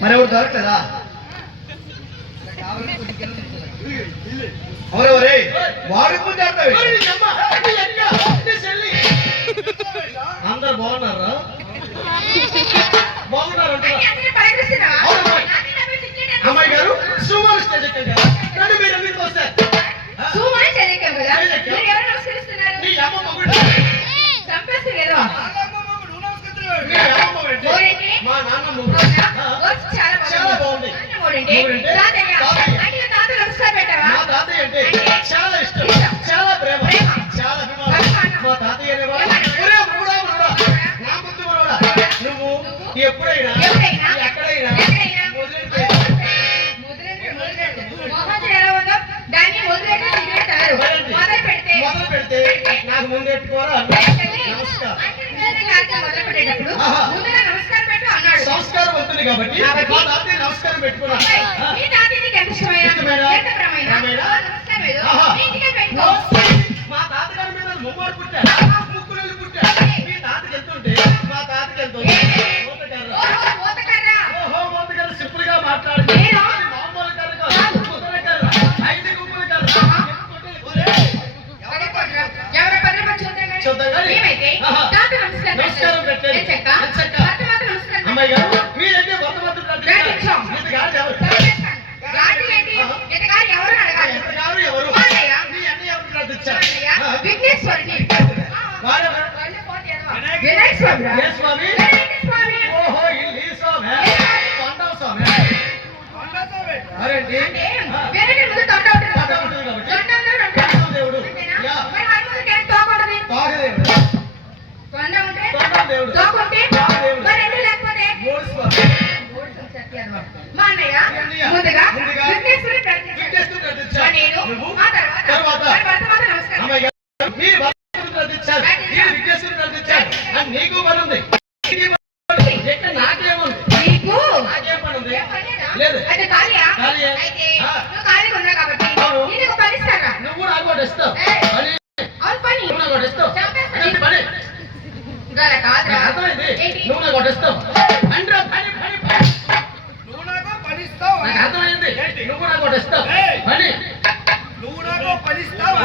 మరెవరు దొరకలేదా? ఎవరెవరే వాడి అందరు బాగున్నారా? బాగున్నారు అమ్మాయి గారు సుమారు స్టేజ్ ఎక్కారు కదా, రండి మీరు ఎందుకు వస్తారు? మా నాన్న చాలా బాగుంది. మా తాతయ్య అంటే చాలా ఇష్టం, చాలా ప్రేమ, చాలా అభిమానం. మా తాతయ్య నా బుద్ధి కూడా నువ్వు ఎప్పుడైనా ఎక్కడైనా మొదలు పెడితే నాకు ముందు పెట్టుకోరా? సంస్కారం వస్తుంది కాబట్టి మా తాతయ్య నమస్కారం పెట్టుకున్నా. మా తాతగారి మీద ముమ్మారు పుట్టారు, ముక్కులు పుట్టారు. మీ తాతకి ఎంతుంటే మా తాతకి ఎంత సింపుల్ గా మాట్లాడి మామూలు కర్ర కాదు, కుదర కర్ర, 5 గుంపుల కర్ర నమస్కారం పెట్టండి. అమ్మాయి గారు మీరైతే వర్తమానం ఎవరు? మీ అన్న ఎవరు ప్రార్థించారు? ఓహో ఈ స్వామి కొండవ స్వామి. అరేంటి దేవుడు నీకు పని ఉంది, నాకేముంది? నాకేం పని ఉంది? లేదు నువ్వు నాకు కూడా ఇస్తావు, నువ్వు నాకు ఇస్తావు. అర్థమైంది, నువ్వు నాకు కొట్టిస్తావు. నాకు అర్థమైంది, నువ్వు నాకు కొట్టిస్తావు పని.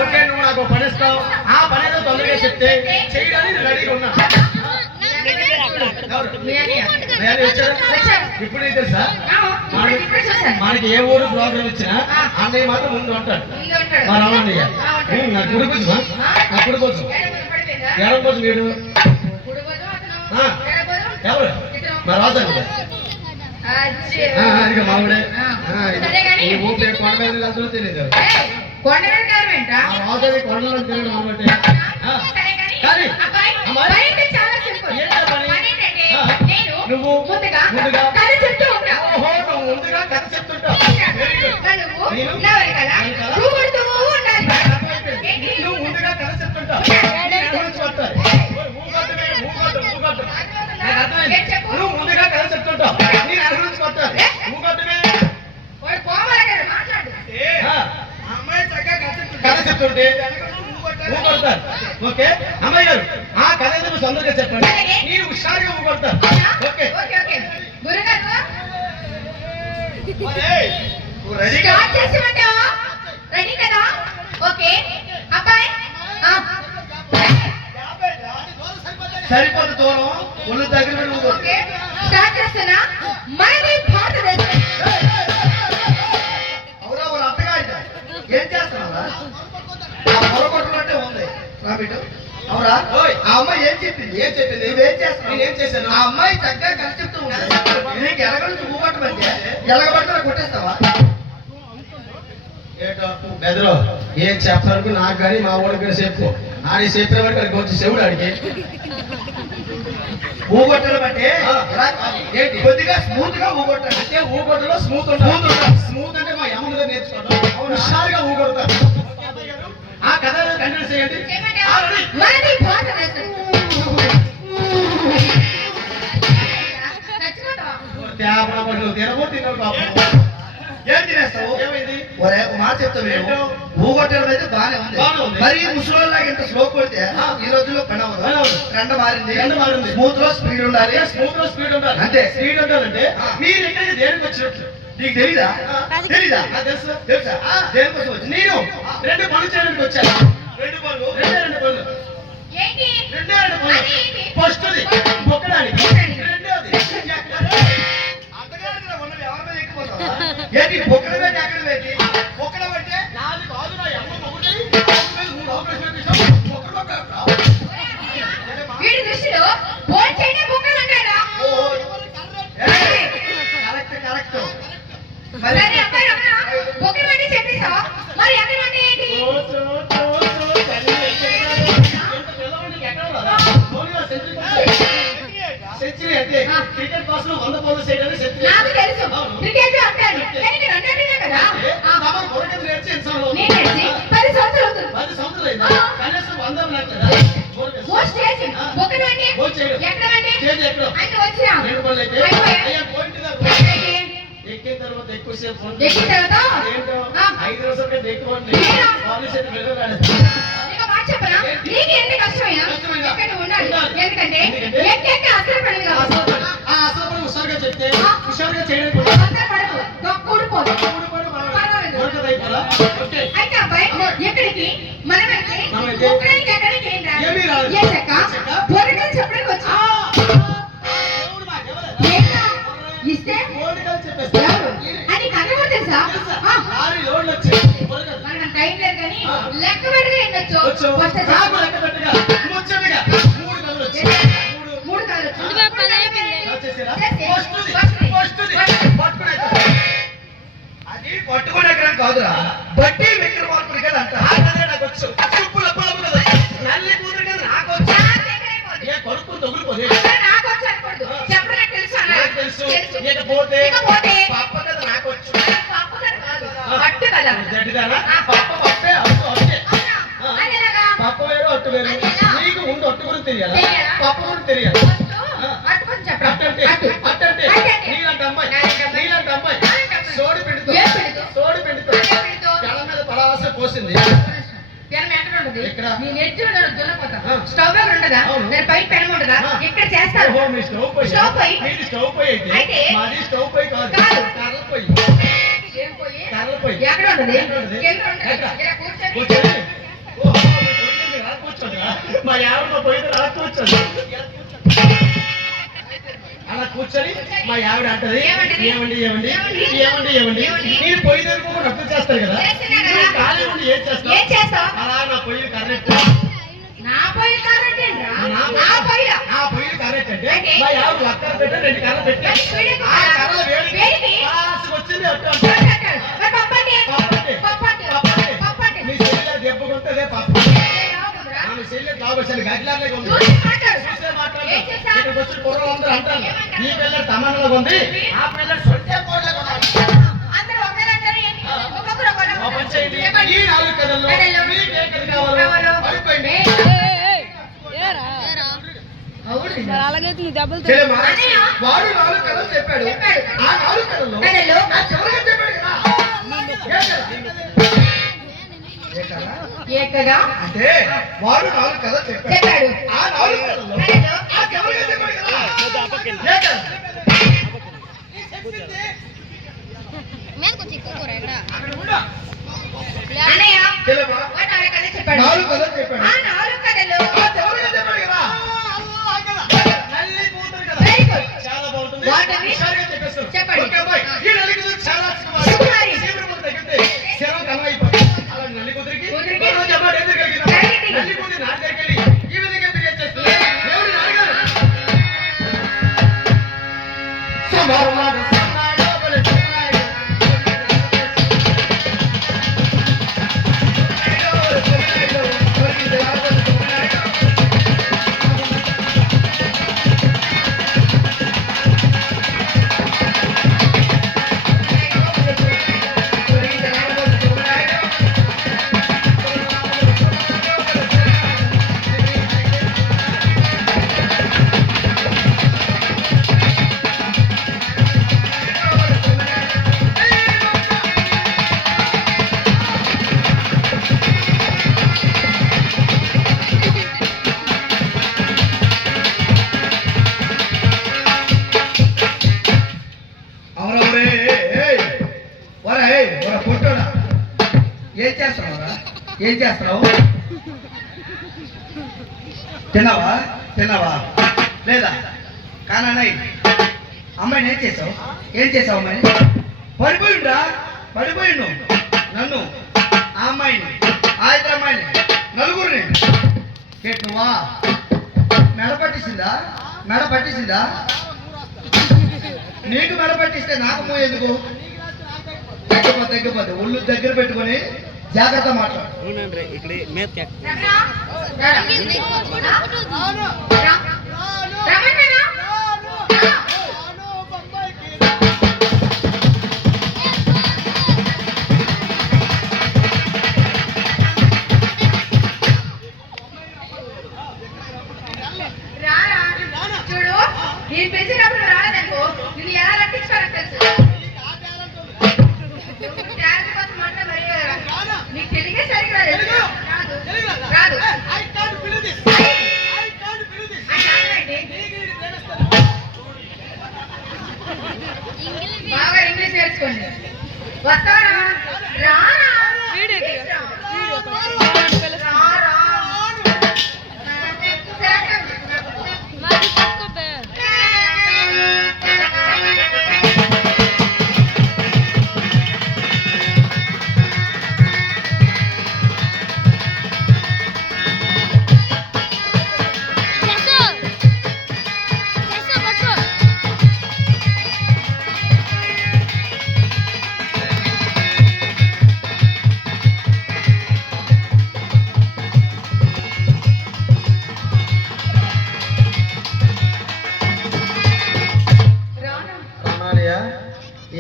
ఓకే, నువ్వు నాకు పనిస్తావు. ఆ పని ఏదో తొందరగా చెప్తే చేయడానికి రెడీగా ఉన్నా. ఇప్పుడు తెలుసా మనకి ఏ ఊరు ప్రోగ్రామ్ ఇచ్చినా అన్నయ్య మాత్రం ముందు ఉంటాడు. మా రామన్నయ్య నా గుడి కోసం, నా గుడి కోసం ఎవరి కోసం వీడు ఎవరు? మా రాజా మావిడే ఊపే కొండ మీద వెళ్తుందో తెలియదు. రాజాది కొండలో తిరగడం అన్నమాట. నువ్వు ముందుగా ఓహో నువ్వు ముందుగా కథ చెప్తుంటావు. నువ్వు ముందుగా కథ చెప్తుంటావు. నువ్వు ముందుగా కథ చెప్తుంటావు, నేను అర్థం నుంచి కొట్టాలి. కథ చెప్తుంటే నువ్వు కొడతారు. ఓకే అమ్మాయి గారు ఆ కథ ఎందుకు తొందరగా చెప్పండి, నేను హుషారుగా నువ్వు కొడతారు. ఓకే సరిపోతుంది. దూరం ఒళ్ళు దగ్గర ఓకే స్టార్ట్ చేస్తున్నా. మనది భారతదేశం. అవురా ఒక అత్తగా ఏం చేస్తున్నావురా? ఆ పొరగొట్టుకుంటే ఉంది రాబిట్. అవురా ఆ అమ్మాయి ఏం చెప్పింది? నువ్వేం చేస్తున్నావు? నేనేం చేశాను? ఆ అమ్మాయి చక్కగా కలిసి చెప్తూ ఉంటాను. నీకు ఎలగలు నువ్వు పట్టమంటే ఎలగబట్ట కొట్టేస్తావా? బెదరు ఏం చెప్పడానికి నాకు కానీ మా ఊరికి కానీ చెప్పు. ఆడి చెప్పిన వరకు అక్కడికి వచ్చి చెవుడు ఆడికి ఊగొట్టడం అంటే కొద్దిగా స్మూత్ గా ఊగొట్టాలి. అంటే ఊగొట్టలో స్మూత్ స్మూత్ అంటే మా అమ్మ దగ్గర నేర్చుకోవడం హుషారుగా ఊగొడతారు. ఆ కథ కంటిన్యూ చేయండి. మనది భారతదేశం. ఏం తినేస్తావు? ఏమైంది? ఒరే మాట చెప్తావు. ఊగొట్టడం అయితే బాగానే ఉంది. మరి ముసలిలాగా ఇంత స్లో కొడితే ఈ రోజుల్లో పని అవ్వదు. ట్రెండ్ మారింది. స్మూత్ లో స్పీడ్ ఉండాలి. అంతే. స్పీడ్ ఉండాలంటే మీరు ఎక్కడికి దేనికి వచ్చినట్లు నీకు తెలీదా? తెలుసా? దేనికోసం వచ్చి నేను 2 పనులు చేయడానికి వచ్చాను. 2 పనులు. ఫస్ట్ మొక్కడానికి, రెండోది ఏంటి బొక్కడమే ఎక్కడ పెట్టి బొక్కడం అంటే నాది కాదు. నా అమ్మ మొగుడి 3 ఆపరేషన్ చేశాం. వీడి దృష్టిలో బోల్ చేయనే బొక్కలు అంటాడా? కరెక్ట్. మరి అబ్బాయి రమణ బొక్కలు అంటే చెప్పేసావా? మరి ఎక్కడ అంటే ఏంటి? సెంచరీ అంటే క్రికెట్ బాస్ లో 100 పౌండ్లు చేయడానికి సెంచరీ. నాకు తెలుసు క్రికెట్ అంటాడు. నేను రెండేనే కదా. మనం కొరకం నేర్చి ఇన్సాన్ లో నేను నేర్చి 10 సంవత్సరాలు అవుతుంది. 10 సంవత్సరాలు అయిందా? కనీసం 100 నాకు కదా. మోస్ట్ చేసి బొక్కలు అంటే ఎక్కడ అంటే చేంజ్ ఎక్కడ అంటే వచ్చినా 2 పనులు అయితే అయ్యా పాయింట్ దా ఎక్కిన తర్వాత ఎక్కువ సేపు ఎక్కిన తర్వాత ఏంటో 5 రోజుల కంటే ఎక్కువ ఉంది. కాలేజ్ అయితే వెళ్ళరాడు. నీకు మాట చెప్పనా? నీకు ఎంత కష్టమైనా ఎక్కడ ఉండాలి. ఎందుకంటే ఎక్క అసలు పడదు కాబట్టి ఆ అసలు పని హుషారుగా చెప్తే హుషారుగా చేయడానికి అసలు పడదు. కూడిపోదు. ఓకే అయితే అబ్బాయి ఎక్కడికి మనమైతే ఒక్కడికి ఎక్కడికి ఏంటా? ఏమీ రాదు. ఏ చెక్క బొరకలు చెప్పడానికి వచ్చా. ఇస్తే ఎవరు అని కథ కూడా తెలుసా? లారీ లోడ్లు వచ్చాయి. మనకు టైం లేదు కానీ లెక్క పెట్టుగా ఎన్నొచ్చు. ఫస్ట్ లెక్క పెట్టుగా ముచ్చటగా 3 కథలు వచ్చాయి. 3 కథలు వచ్చాయి. అది పట్టుకునే కాదురా బట్టి విక్రమార్కుడు కదా అంట. నాకు వచ్చు నల్లి కూతురు కదా నాకు వచ్చు. ఏ కొడుకుని తగులుకోదే నాకు వచ్చి అనుకోడు. చెప్పడానికి తెలుసు నాకు తెలుసు. ఇకపోతే పప్ప కదా నాకు వచ్చు. పప్పు కదా కాదు పట్టు కదా. జడ్డిదానా పప్ప పప్పే అట్టు అట్టే. అదేలాగా పప్ప వేరు అట్టు వేరు. నీకు ముందు అట్టు గురించి తెలియాలి, తెలియాలా? పప్ప గురించి తెలియాలి. అట్టుకొని చెప్పరా? అట్టంటే అట్టంటే నీలాంటి అమ్మాయి సోడి పిండితో జనం మీద పలాస పోసింది. ఇక్కడ నేను ఎత్తున దున్నపోతా. స్టవ్ దగ్గర ఉండదా? నేను పై పెనం ఉండదా? ఇక్కడ చేస్తాను. ఓహో మీ స్టవ్ పొయ్యి. స్టవ్ పొయ్యి. మీది స్టవ్ పొయ్యి అయితే అయితే మాది స్టవ్ పొయ్యి కాదు. కాదు. కర్రల పొయ్యి. ఏం పొయ్యి? కర్రల పొయ్యి. ఎక్కడ ఉండదు? ఎక్కడ ఉండదు? కింద ఉండదు. ఎక్కడ? ఇలా కూర్చొని కూర్చొని ఓహో మీ పొయ్యి మీద రా కూర్చోండిరా. మా ఆవిడ మా పొయ్యి మీద రా కూర్చోండి. అలా కూర్చొని మా ఆవిడ అంటది ఏమంటది? ఏమండి ఏమండి ఏమండి? ఏమండి ఏమండి ఏమండి? మీరు పొయ్యి దగ్గర కూడా రద్దు చేస్తారు కదా. చేస్తున్నా కదా. మీరు ఖాళీ ఉండి ఏం ఏం చేస్తారు? చేస్తావు? అలా నా పొయ్యి కరెక్ట్. నా పొయ్యి కాబట్టి ఏంట్రా? నా నా పొయ్యిలో. ఆ పొయ్యి కరెక్ట్ అంటే అంటే? మా ఆవిడ ఒక్కరు పెట్టి 2 కర్రలు పెట్టి వేడికి ఆ కర్రలు వేడికి? వేడికి వచ్చింది అట్టు మరి పప్పు అంటే? పప్పంటే. పప్పు అంటే? పప్పంటే. పప్పు అంటే? మీ చెల్లె దెబ్బ కొట్టదే పాప. రావుతుందిరా? ఆమె చెల్లె లాగొచ్చాను గడ్లాగే ఉంది. చూసి మాట్లాడు. చూసే మాట్లాడు. ఏం చేస్తా? ఇక్కడికి వచ్చిన కుర్రలందరూ అంటారు ఏమంటారు? ఈ పిల్లలు తమన్నలాగా ఉంది, ఆ పిల్లలు సొంత కోడలాగా ఉంది. అందరూ ఒకరే అంటారు ఏంటి? ఒక్కొక్కరు ఒకరు ఆ పని చేయండి. చెప్పండి. ఈ 4 కథల్లో కథల్లో మీకు ఏ కథ కావాలో కావాలో? అడుక్కోండి. అవును. అలాగైతే నీ దెబ్బలు చెల్లెమ్మా, అన్నయ్య. వాడు 4 కథలు చెప్పాడు. చెప్పాడు. ఆ 4 కథల్లో కథల్లో నా చివరిగా చెప్పాడు కదా. ఏ కథ? ఏ కదా? అంటే వాడు 4 కథలు చెప్పాడు. చెప్పాడు. ఆ 4 కథల్లో కథల్లో ఆ చివరిగా చెప్పాడు కదా. ఏ కథ? మీద కొంచెం ఎక్కువ కూర ఇక్కడ అక్కడ ఉండు. అన్నయ్య చెల్లెమ్మా, వాడు 4 కథలు చెప్పాడు. 4 కథలు చెప్పాడు. ఆ 4 కథలు ఆ చివరిగా చెప్పాడు కదా. ఏం చేస్తున్నావు? తిన్నావా తిన్నావా లేదా? కానాయ్ అమ్మాయిని ఏం చేసావు? ఏం చేసావు అమ్మాయిని? పడిపోయిండ్రా, పడిపోయిండు. నన్ను, ఆ అమ్మాయిని, ఆ ఇద్దరు అమ్మాయిని, నలుగురిని నువ్వా? మెడ పట్టించిందా? మెడ పట్టించిందా? నీకు మెడ పట్టిస్తే నాకు మో ఎందుకు? తగ్గిపోతే ఒళ్ళు దగ్గర పెట్టుకొని జాగ్రత్త మాట్లాడు. చూడు, నేను పిలిచినప్పుడు రాలేదనుకో, నేను ఎలా రక్షించుకోవాలని తెలుసు. నీకు తెలిగే సరిగ్గా రాదు. బాగా ఇంగ్లీష్ నేర్చుకోండి. వస్తారా? రారా?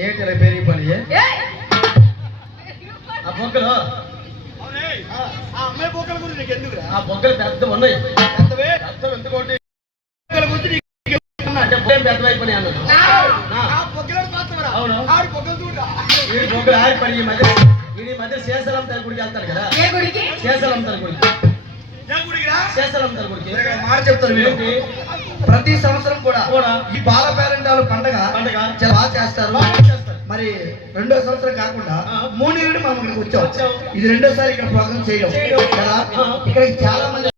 ఏంటి పెరిగి పని? ఆ బొక్కలు, ఆ అమ్మాయి బొక్కల గురించి నీకు ఎందుకు? ఆ బొక్కలు పెద్ద ఉన్నాయి, పెద్దవే ఎందుకోటి పెద్దవైపోయి అన్నాడు. అవును, ఈ బొక్కలు ఆరిపడి ఈ మధ్య శేషలం తల్లి గుడికి వెళ్తాడు కదా. శేషలం తల్లి గుడికి, శేషలం తల్లి గుడికి మాట చెప్తారు. ప్రతి సంవత్సరం కూడా ఈ బాల పేరెంటాలు పండగ చాలా బాగా చేస్తారు. మరి రెండో సంవత్సరం కాకుండా 3 ఏళ్ళు మనం ఇక్కడికి వచ్చాం. ఇది రెండోసారి ఇక్కడ ప్రోగ్రామ్ చేయడం కదా. ఇక్కడ చాలా మంది